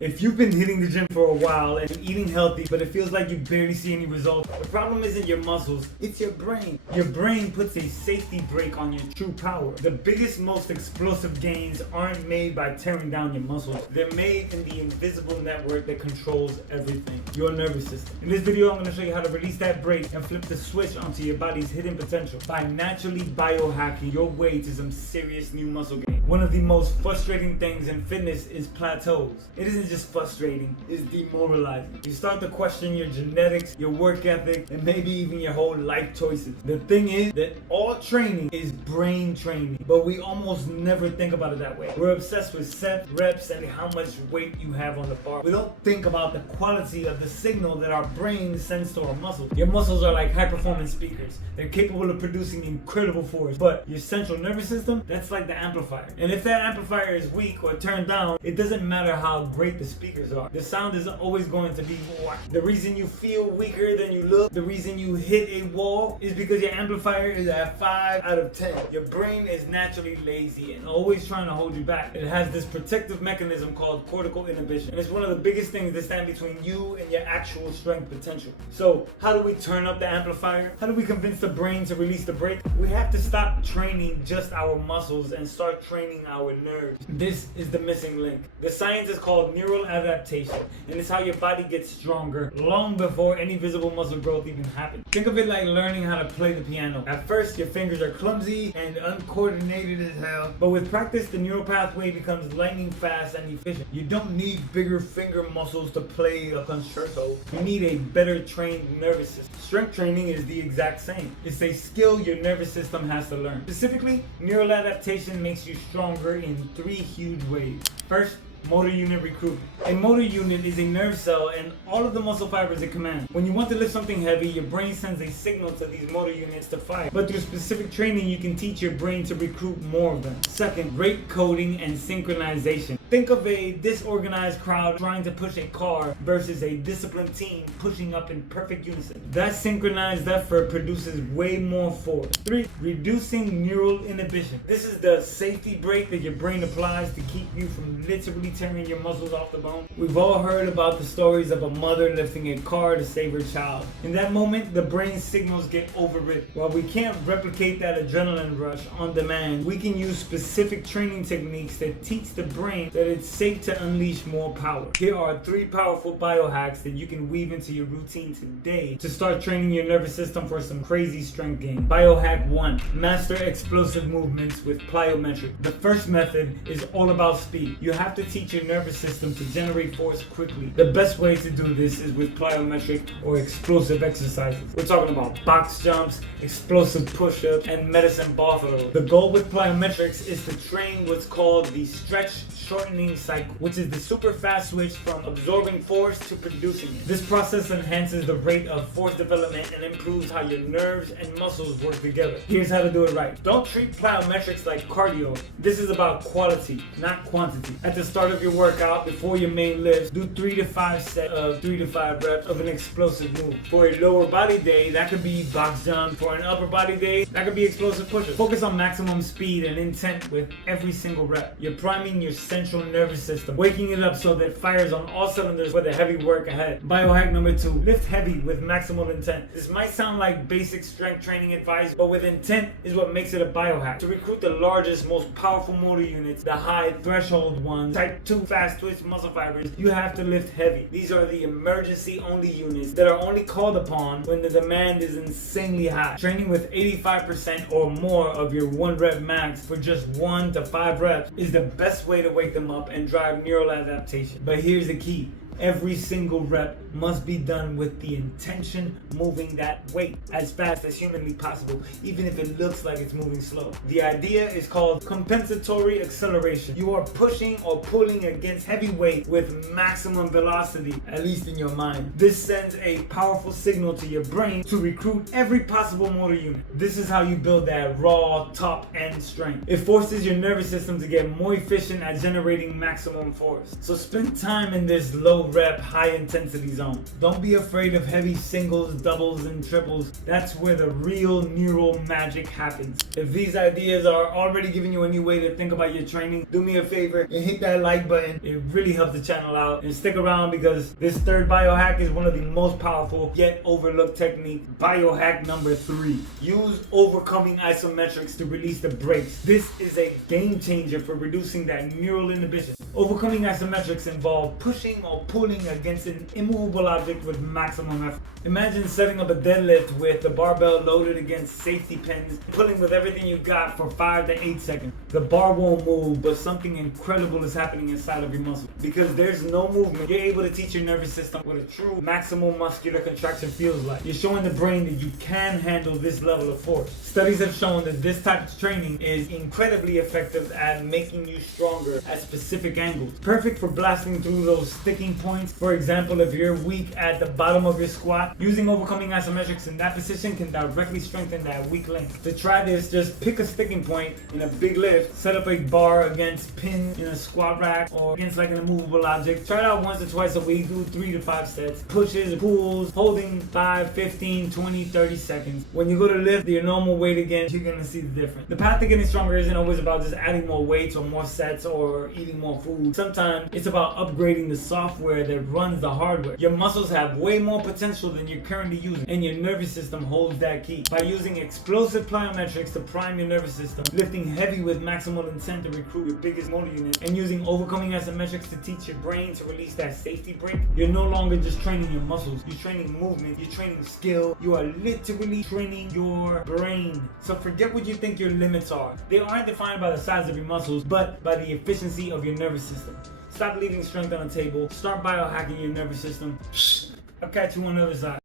If you've been hitting the gym for a while and eating healthy, but it feels like you barely see any results, the problem isn't your muscles, it's your brain. Your brain puts a safety brake on your true power. The biggest, most explosive gains aren't made by tearing down your muscles. They're made in the invisible network that controls everything, your nervous system. In this video, I'm going to show you how to release that brake and flip the switch onto your body's hidden potential by naturally biohacking your way to some serious new muscle gain. One of the most frustrating things in fitness is plateaus. It isn't just frustrating, it's demoralizing. You start to question your genetics, your work ethic, and maybe even your whole life choices. The thing is that all training is brain training, but we almost never think about it that way. We're obsessed with sets, reps, and how much weight you have on the bar. We don't think about the quality of the signal that our brain sends to our muscles. Your muscles are like high-performance speakers. They're capable of producing incredible force, but your central nervous system, that's like the amplifier. And if that amplifier is weak or turned down, it doesn't matter how great the speakers are. The sound is always going to be whack. The reason you feel weaker than you look, the reason you hit a wall, is because your amplifier is at 5 out of 10. Your brain is naturally lazy and always trying to hold you back. It has this protective mechanism called cortical inhibition, and it's one of the biggest things that stand between you and your actual strength potential. So how do we turn up the amplifier? How do we convince the brain to release the brake? We have to stop training just our muscles and start training our nerves. This is the missing link. The science is called neural adaptation, and it's how your body gets stronger long before any visible muscle growth even happens. Think of it like learning how to play the piano. At first, your fingers are clumsy and uncoordinated as hell, but with practice, the neural pathway becomes lightning fast and efficient. You don't need bigger finger muscles to play a concerto. You need a better trained nervous system. Strength training is the exact same. It's a skill your nervous system has to learn. Specifically, neural adaptation makes you stronger in 3 huge ways. First, motor unit recruitment. A motor unit is a nerve cell and all of the muscle fibers it commands. When you want to lift something heavy, your brain sends a signal to these motor units to fire. But through specific training, you can teach your brain to recruit more of them. Second, rate coding and synchronization. Think of a disorganized crowd trying to push a car versus a disciplined team pushing up in perfect unison. That synchronized effort produces way more force. 3, reducing neural inhibition. This is the safety brake that your brain applies to keep you from literally tearing your muscles off the bone. We've all heard about the stories of a mother lifting a car to save her child. In that moment, the brain signals get overridden. While we can't replicate that adrenaline rush on demand, we can use specific training techniques that teach the brain that it's safe to unleash more power. Here are 3 powerful biohacks that you can weave into your routine today to start training your nervous system for some crazy strength gain. Biohack 1. Master explosive movements with Plyometrics. The first method is all about speed. You have to teach your nervous system to generate force quickly. The best way to do this is with plyometric or explosive exercises. We're talking about box jumps, explosive push-ups, and medicine ball throws. The goal with plyometrics is to train what's called the stretch shortening cycle, which is the super fast switch from absorbing force to producing it. This process enhances the rate of force development and improves how your nerves and muscles work together. Here's how to do it right. Don't treat plyometrics like cardio. This is about quality, not quantity. At the start of your workout, before your main lifts, do 3 to 5 sets of 3 to 5 reps of an explosive move. For a lower body day, that could be box jump. For an upper body day, that could be explosive push-ups. Focus on maximum speed and intent with every single rep. You're priming your central nervous system, waking it up so that it fires on all cylinders for the heavy work ahead. Biohack number 2, lift heavy with maximal intent. This might sound like basic strength training advice, but with intent is what makes it a biohack. To recruit the largest, most powerful motor units, the high threshold ones, type 2 fast twitch muscle fibers, you have to lift heavy. These are the emergency only units that are only called upon when the demand is insanely high. Training with 85% or more of your 1 rep max for just 1 to 5 reps is the best way to wake them up and drive neural adaptation. But here's the key. Every single rep must be done with the intention moving that weight as fast as humanly possible, even if it looks like it's moving slow. The idea is called compensatory acceleration. You are pushing or pulling against heavy weight with maximum velocity, at least in your mind. This sends a powerful signal to your brain to recruit every possible motor unit. This is how you build that raw top-end strength. It forces your nervous system to get more efficient at generating generating maximum force. So spend time in this low rep, high intensity zone. Don't be afraid of heavy singles, doubles, and triples. That's where the real neural magic happens. If these ideas are already giving you a new way to think about your training, do me a favor and hit that like button. It really helps the channel out. And stick around because this third biohack is one of the most powerful yet overlooked technique. Biohack number 3. Use overcoming isometrics to release the brakes. This is a game changer for reducing that neural inhibition. Overcoming isometrics involve pushing or pulling against an immovable object with maximum effort. Imagine setting up a deadlift with the barbell loaded against safety pins, pulling with everything you got for 5 to 8 seconds. The bar won't move, but something incredible is happening inside of your muscle. Because there's no movement, you're able to teach your nervous system what a true maximal muscular contraction feels like. You're showing the brain that you can handle this level of force. Studies have shown that this type of training is incredibly effective at making you stronger at specific angles. Perfect for blasting through those sticking points. For example, if you're weak at the bottom of your squat, using overcoming isometrics in that position can directly strengthen that weak link. To try this, just pick a sticking point in a big lift, set up a bar against pin in a squat rack or against like an immovable object. Try it out once or twice a week, do 3 to 5 sets. Pushes, pulls, holding 5, 15, 20, 30 seconds. When you go to lift your normal weight again, you're gonna see the difference. The path to getting stronger isn't always about just adding more weights or more sets or eating more food. Sometimes it's about upgrading the software that runs the hardware. Your muscles have way more potential than you're currently using, and your nervous system holds that key. By using explosive plyometrics to prime your nervous system, lifting heavy with maximal intent to recruit your biggest motor unit, and using overcoming isometrics to teach your brain to release that safety brake, you're no longer just training your muscles, you're training movement, you're training skill, you are literally training your brain. So forget what you think your limits are. They aren't defined by the size of your muscles, but by the efficiency of your nervous system. Stop leaving strength on the table, start biohacking your nervous system. I'll catch you on the other side.